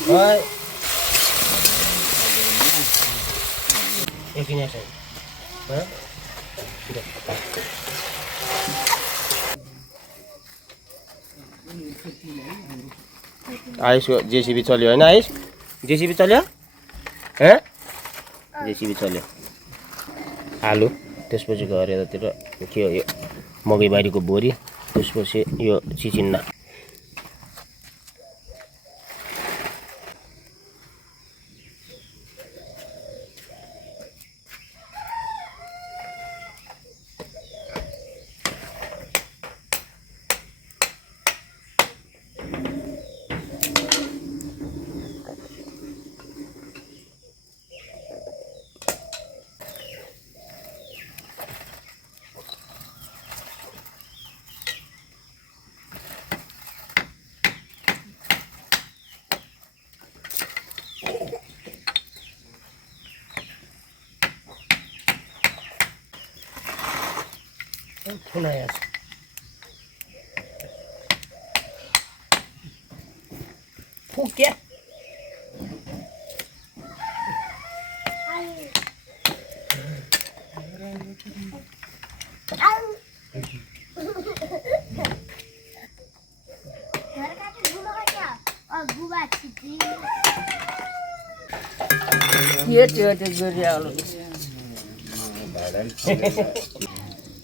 Oi. Yang sini aja. Hah? Sudah. आयुषको JCB चल्यो होइन आयुष जेसीबी चल्यो हँ जेसीबी चल्यो आलु त्यसपछि गएर यतातिर के हो यो मकैबारीको बोरी त्यसपछि यो चिचिन्ना ठुनाया फुक्या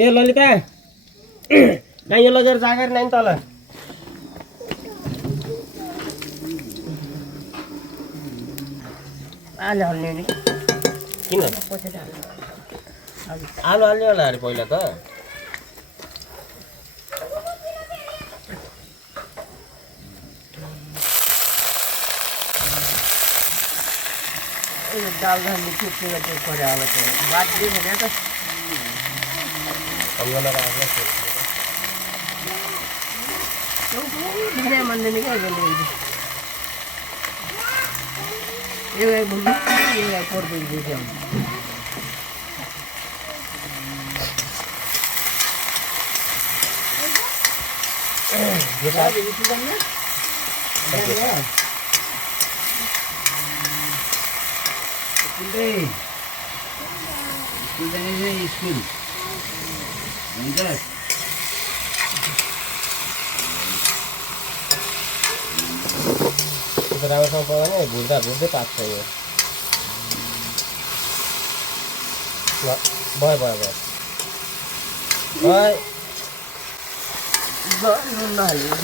ए ललिता कहाँ यो लगेर जागर नाइन तल आलु हाल्ने नि किन आलु हाल्ने होला अरे पहिला त दाल धान्ने के पऱ्यो होला बात दियो भने त धेरै मान्दैन क्या एउटा बुझ्नु एउटा पर्दैन बुझ्यो स्कुल हुन्छ राम्रोसँग पकाउने भुल्दा भुल्दै पाक्छ यो ल भयो भयो भयो नुन नहाल्नु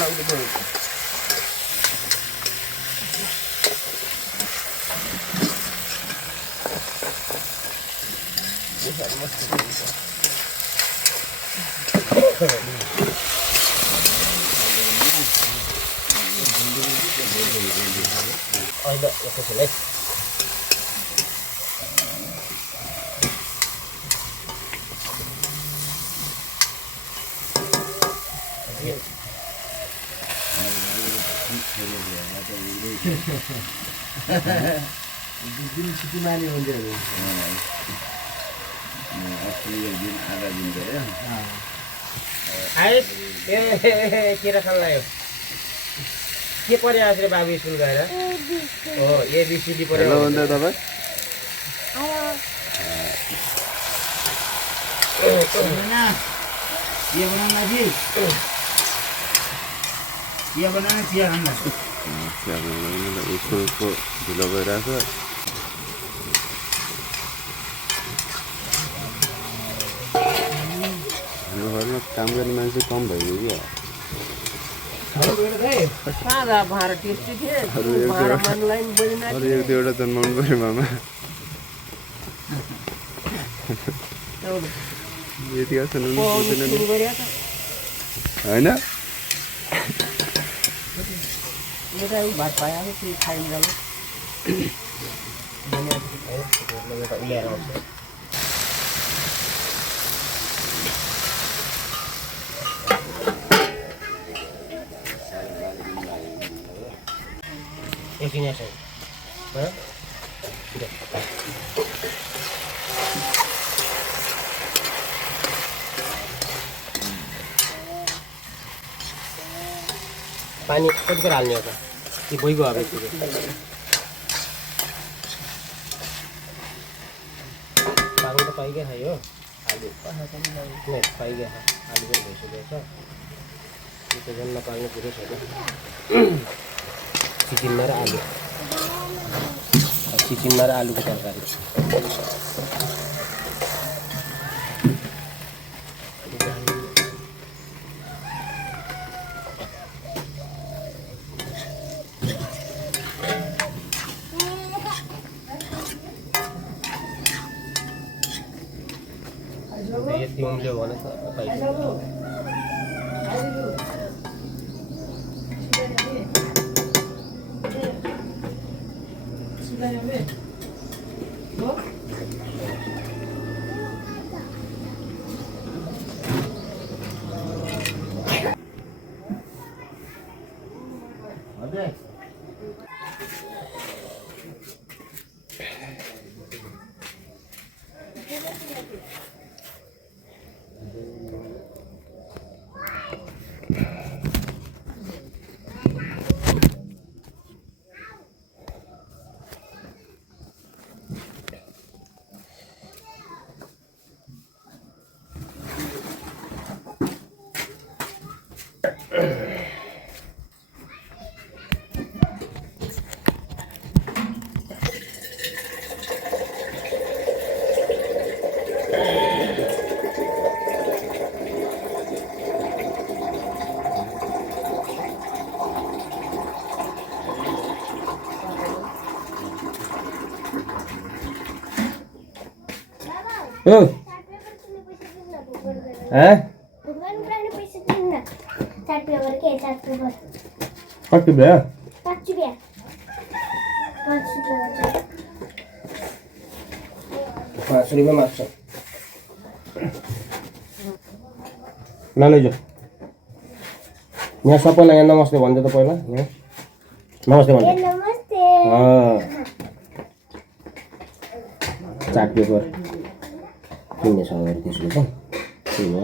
लाग्दै भयो अहिले एकैछिन है छुट्टी माने हुन्छ आधा दिन गयो आइस केरा खान लाग्यो के पढ्यो आज रे बाबु स्कुल गएर हो एबिसिडी पढ्यो हेलो भन्दा तपाईँ के बनाउन कि के बनाउन चिया खान चिया बनाउन स्कुलको ढिलो भइरहेको हाम्रो घरमा काम गर्ने मान्छे कम भइगयो क्या सादा भाँडा टेस्टी थियो अरू एक दुईवटा जन्माउनु पऱ्यो मामा यतिका छन् होइन भात पायो त्यही खाइन्छ एकछिन है पानी कतिखेर हाल्ने हो त कि भइगयो अब यतिकै पानी त पाइकै खायो आलु नै पाइकै खा आलु पनि भइसकेको छ यो त झन् नपाल्ने कुरै छैन चिचिनमा र आलु चिचिनमा र आलुको तरकारी यति उम्ल्यो भने त पाइन्छ कति भयो 5 रुपियाँ माग्छ लैजाऊ यहाँ सबैलाई यहाँ नमस्ते भन्छ त पहिला यहाँ नमस्ते भन्छ चार्ट पेपर किन्ने छ अरे त्यसको त त्यही हो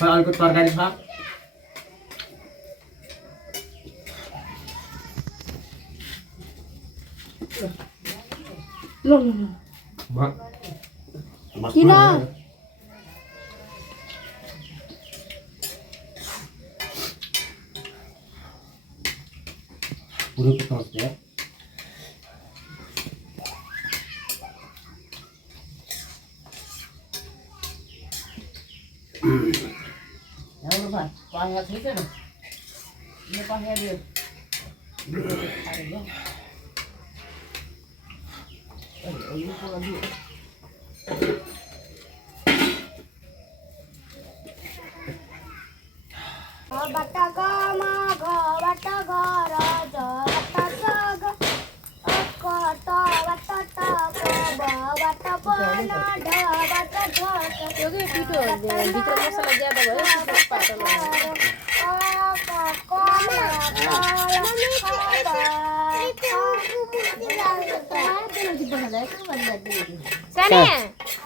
अर्को तरकारी छ किन पूरे को समझते हैं भित्र मसला ज्यादा भयो सानी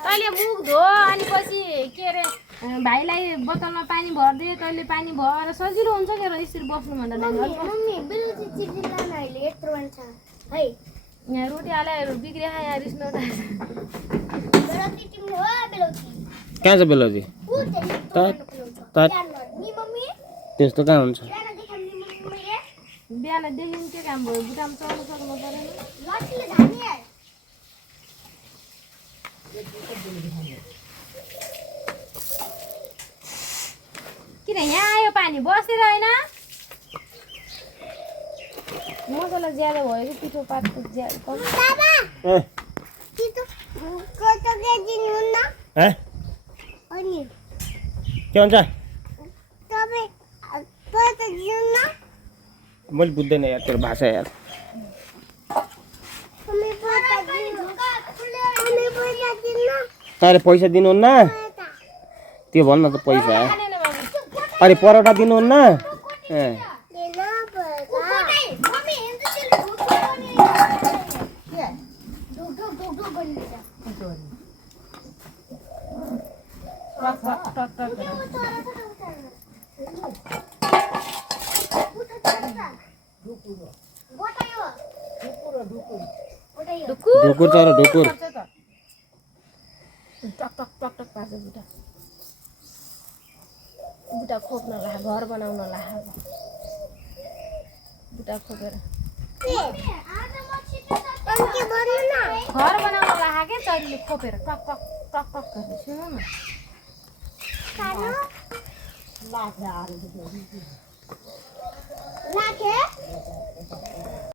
तैँले मुख धो अनि पछि के अरे भाइलाई बोतलमा पानी भरिदियो तैँले पानी भएर सजिलो हुन्छ के यसरी बस्नुभन्दा यहाँ रोटी हालेर बिग्रिया यहाँ रिस कहाँ छ बेलौजी त्यस्तो कहाँ हुन्छ बिहान देखिन्थ्यो काम भयो बुटामा चल्नु सक्नु परेन किन यहाँ आयो पानी बसेर होइन मसला ज्यादा भयो कि पिठो पातको के हुन्छ मैले बुझ्दैन यार तेरो भाषा यार तारे पैसा दिनुहुन्न त्यो भन्न त पैसा अरे परोटा दिनुहुन्न ढुकुर चरा ढुकुर टक टक टक टक पार्छ बुटा बुटा खोप्न ला घर बनाउन ला बुटा खोपेर घर बनाउन ला के चरीले खोपेर टक टक टक टक गर्ने सुन्नु न